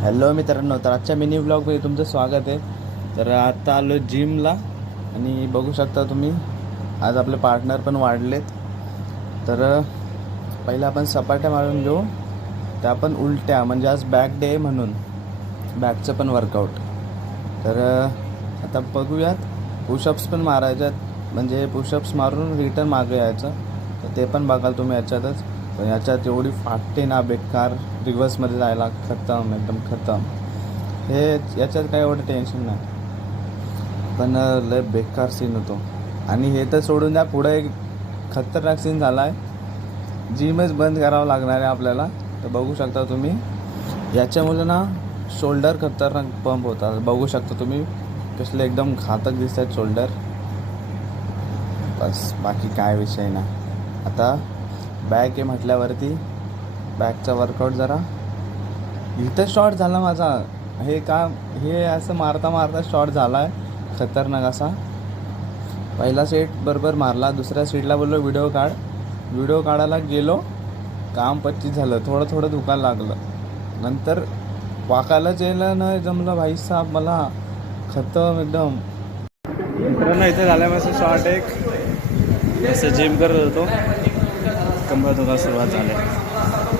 Hello मित्रांनो, तर आजच्या मिनी ब्लॉगमध्ये तुमचं स्वागत आहे. तर आता आलो जिमला आणि बघू शकता तुम्ही आज आपले पार्टनर पण वाढलेत. तर पहिलं आपण सपाट्या मारून घेऊ, त्या पण उलट्या, म्हणजे आज बॅक डे म्हणून बॅकचं पण वर्कआउट. तर आता बघूयात. पुशअप्स पण मारायच्यात, म्हणजे पुशअप्स मारून रिटर्न मागे यायचं. तर ते पण बघाल तुम्ही याच्यातच. पण याच्यात एवढी फाटते ना बेकार, रिव्हर्समध्ये जायला खतम, एकदम खतम. हे याच्यात काय एवढं टेन्शन नाही, पण लय बेकार सीन होतो. आणि हे तर सोडून द्या, पुढे एक खतरनाक सीन झाला आहे. जिमच बंद करावं लागणार आहे आपल्याला. तर बघू शकता तुम्ही, याच्यामुळे ना शोल्डर खतरनाक पंप होतात. बघू शकता तुम्ही कसले एकदम घातक दिसत आहेत शोल्डर. बस बाकी काय विषय ना. आता बॅक आहे म्हटल्यावरती बॅकचा वर्कआउट जरा. इथं शॉर्ट झाला माझा, हे असं मारता मारता शॉर्ट झाला आहे खतरनाक असा. पहिला सेट बरोबर मारला, दुसऱ्या सेटला बोललो व्हिडिओ काढायला गेलो, काम 25 झालं. थोडं थोडं दुखायला लागलं, नंतर वाकायलाच यायला नाही जमलं भाई साहेब मला, खतम एकदम. मित्रांनो, इथे झाल्यापासून शॉर्ट एक असं जिम करत होतो, कंबर दुखायला सुरुवात झाली.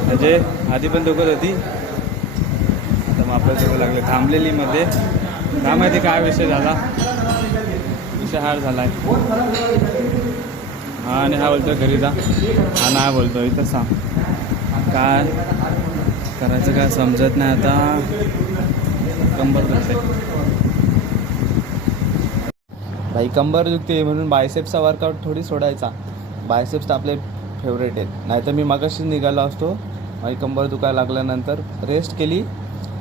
म्हणजे आधी पण दुखत होती, तर मग आपल्याला दुखू लागले. थांबलेली मध्ये काय माहिती काय विषय झाला, विषय हार झाला आहे. हा आणि हा बोलतो घरी जा, हा नाही बोलतो इथं सांग. काय करायचं काय समजत नाही आता, कंबर दुखते भाई, कंबर दुखते म्हणून बायसेप्सचा वर्कआउट थोडी सोडायचा. बायसेप्स तर आपले फेवरेट आहेत. नाही तर मी मागाशीच निघालो असतो. माझी कंबर दुखायला लागल्यानंतर रेस्ट केली,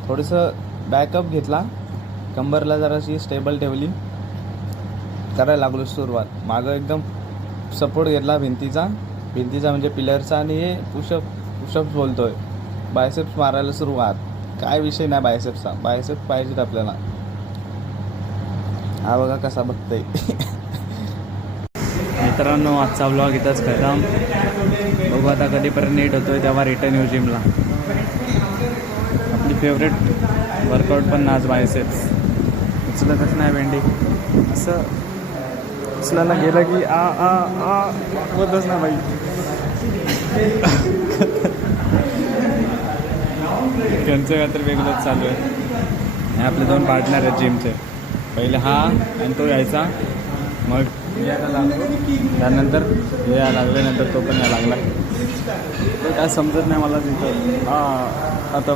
थोडंसं बॅकअप घेतला, कंबरला जराशी स्टेबल ठेवली, करायला लागलो सुरुवात. मागं एकदम सपोर्ट घेतला भिंतीचा म्हणजे पिलरचा, आणि हे पुशअप्स बोलतो आहे. बायसेप्स मारायला सुरुवात. काय विषय नाही बायसेप्सचा, बायसेप्स पाहिजेत आपल्याला. हा बघा कसा बघतोय. मित्रांनो, आजचा ब्लॉग इथंच खतम. बघू आता कधीपर्यंत नीट होतोय, तेव्हा रिटर्न येऊ जिमला. आपली फेवरेट वर्कआउट पण आज बायसेप्स. उचलतच नाही भेंडी, असं उचलायला गेलं की होतच ना बाई. त्यांचं काय तर वेगळंच चालू आहे. हे आपले 2 पार्टनर आहेत जिमचे. पहिले हा आणि तो यायचा, मग यायला लागलो, त्यानंतर हे यायला लागले, नंतर तो पण यायला लागला. काय समजत नाही मला तिथं. आता